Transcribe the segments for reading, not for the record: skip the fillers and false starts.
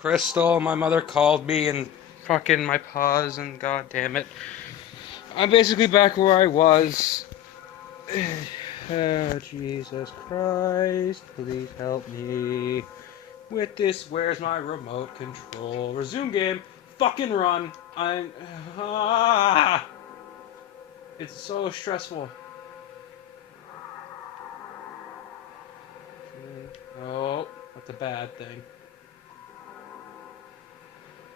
Crystal, my mother called me and fucking my paws and god damn it. I'm basically back where I was. Oh, Jesus Christ, please help me. With this, where's my remote control? Resume game. Fucking run. I'm... Ah! It's so stressful. Oh, that's a bad thing.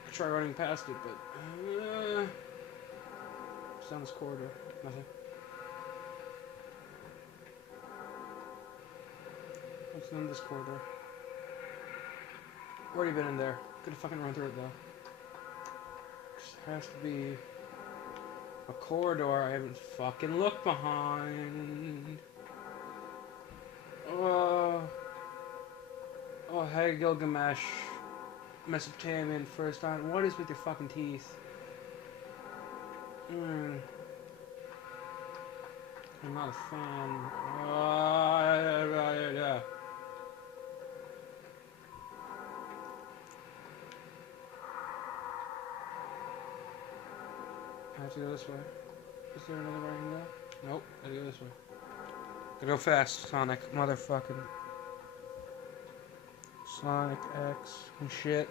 I try running past it, but... It's down this corridor. Nothing. What's in this corridor? Already been in there. Could have fucking run through it though. There has to be a corridor I haven't fucking looked behind. Oh, hey Gilgamesh, Mesopotamian first time. What is with your fucking teeth? I'm not a fan. Yeah. I have to go this way. Is there another way I can go? Nope, I gotta go this way. Gotta go fast, Sonic. Motherfucking Sonic X and shit.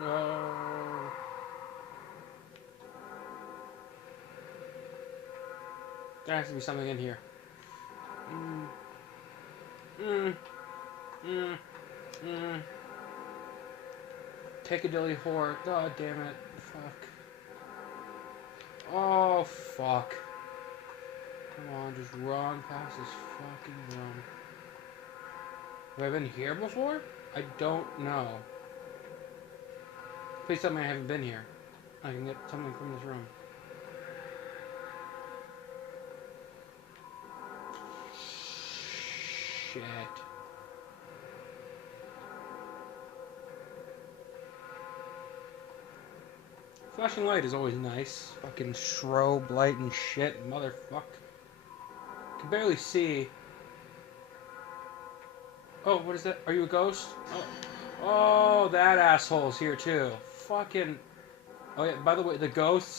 Oh. There has to be something in here. Piccadilly whore. God damn it. Fuck. Oh, fuck. Come on, just run past this fucking room. Have I been here before? I don't know. Please tell me I haven't been here. I can get something from this room. Shit. Flashing light is always nice. Fucking strobe light and shit, motherfuck. Can barely see. Oh, what is that? Are you a ghost? Oh, that asshole's here too. Fucking. Oh yeah. By the way, the ghosts